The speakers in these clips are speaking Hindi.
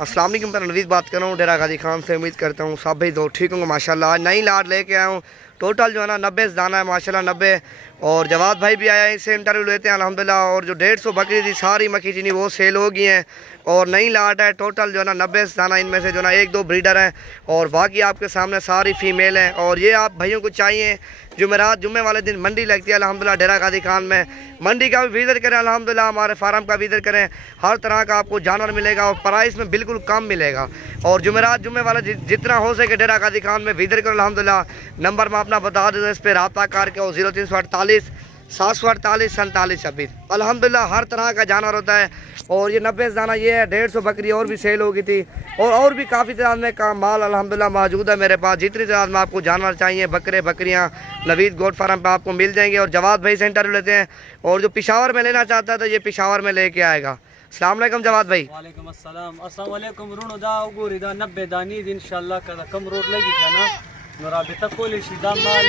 अस्सलाम वालेकुम, मैं नवीद बात कर रहा हूँ डेरा गाजी खान से। उम्मीद करता हूँ सब भाई दो ठीक होंगे माशाल्लाह। आज नई लाट लेके आया हूँ। टोटल जो है ना 90 दाना है माशाल्लाह, 90। और जवाद भाई भी आया है, इससे इंटरव्यू लेते हैं अल्हम्दुलिल्लाह। और जो 150 बकरी थी सारी मक्खी चीनी वो सेल हो गई हैं। और नई लाट है टोटल जो है ना 90 दाना। इनमें से जो ना 1-2 ब्रीडर हैं और बाकी आपके सामने सारी फीमेल हैं। और ये आप भाइयों को चाहिए जुमेरात जुम्मे वाले दिन मंडी लगती है अल्हम्दुलिल्लाह डेरा गाजी खान में। मंडी का भी विजिट करें अल्हम्दुलिल्लाह, हमारे फार्म का विजिट करें। हर तरह का आपको जानवर मिलेगा और प्राइस में बिल्कुल कम मिलेगा। और जुमेरात जुम्मे वाला जितना हो सके डेरा गाजी खान में विजिट करो अल्हम्दुलिल्लाह। नंबर मैं अपना बता देता हूँ, इस पर रब्ता करके 0348 748 47 26। अल्हम्दुलिल्लाह हर तरह का जानवर होता है। और ये 90 दाना ये है। 150 बकरी और भी सेल हो गई थी। और भी काफ़ी तादाद में का माल अल्हम्दुलिल्लाह मौजूद है मेरे पास। जितनी तादाद में आपको जानवर चाहिए बकरे बकरियाँ नवीद गोट फार्म पे आपको मिल जाएंगे। और जवाद भाई से इंटरव्यू लेते हैं। और जो पिशावर में लेना चाहता है तो ये पिशावर में लेके आएगा। अस्सलाम वालेकुम जवाद भाई। वालेकुम अस्सलाम। अस्सलाम वालेकुम। रुणो दा उगोरिदा 90 दानी इंशाल्लाह कदा कम रोड लगी जाना राबिता कोली शिदा माल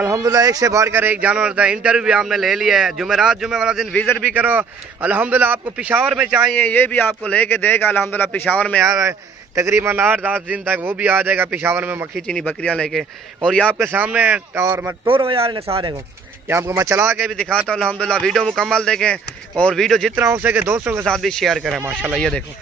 अल्हम्दुलिल्लाह एक से बढ़कर एक जानवर था। इंटरव्यू भी आपने ले लिया है। जुमेरात जुमे वाला दिन विजिट भी करो अल्हम्दुलिल्लाह। आपको पिशावर में चाहिए ये भी आपको लेके देगा अल्हम्दुलिल्लाह। पिशावर में आ रहा है तकरीबन 8-10 दिन तक वो भी आ जाएगा पिशावर में मक्खी चीनी बकरियां लेके। और ये आपके सामने और मैं टोर बाजार ने सारे को ये आपको मैं चला के भी दिखाता हूँ अल्हम्दुलिल्लाह। वीडियो मुकम्मल देखें और वीडियो जितना हो सके दोस्तों के साथ भी शेयर करें माशाल्लाह। ये देखो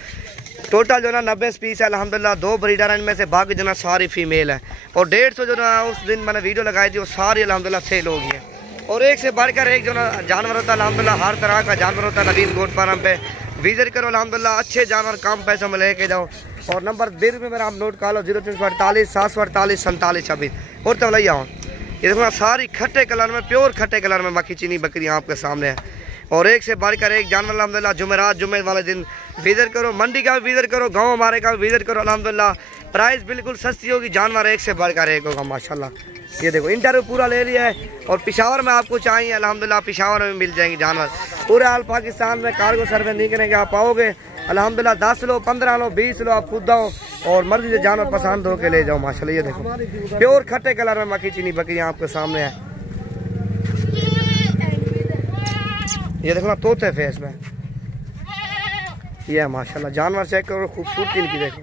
टोटल जो ना 90 पीस है अल्हम्दुलिल्लाह। 2 ब्रीडर हैं इनमें से, बाकी जो ना सारी फीमेल है। और 150 जो ना उस दिन मैंने वीडियो लगाई थी वो सारी अल्हम्दुलिल्लाह सेल हो गई है। और एक से बढ़कर एक जो ना जानवर होता है अल्हम्दुलिल्लाह। हर तरह का जानवर होता है नवीद गोट फार्म पे विजिट करो अल्हम्दुलिल्लाह। अच्छे जानवर कम पैसों में लेके जाओ। और नंबर बिल में मेरा आप नोट कर लो 0348 748 47 26 और तो भैया ये देखो ना सारी खट्टे कलर में प्योर खट्टे कलर में मक्खी चीनी बकरियाँ आपके सामने है। और एक से बढ़कर एक जानवर अल्हम्दुलिल्लाह। जुमेरात जुम्मे वाले दिन विजिट करो, मंडी का भी विजिट करो, गांव हमारे का भी विजिट करो अल्हम्दुलिल्लाह। प्राइस बिल्कुल सस्ती होगी, जानवर एक से बढ़कर एक होगा माशाल्लाह। ये देखो इंटरव्यू पूरा ले लिया है। और पिशावर में आपको चाहिए अल्हम्दुलिल्लाह, पिशावर में मिल जाएंगे जानवर। पूरे हाल पाकिस्तान में कार्गो सर्वे नहीं करेंगे आप पाओगे अल्हम्दुलिल्लाह। 10 लो 15 लो 20 लो आप खुद आओ और मर्जी से जानवर पसंद हो के ले जाओ माशाल्लाह। ये देखो प्योर खट्टे कलर में मक्खी चीनी बकरियाँ आपके सामने है। ये देखो ना तोते फेस में ये है माशाल्लाह। जानवर चेक करो, खूबसूरती इनकी देखो।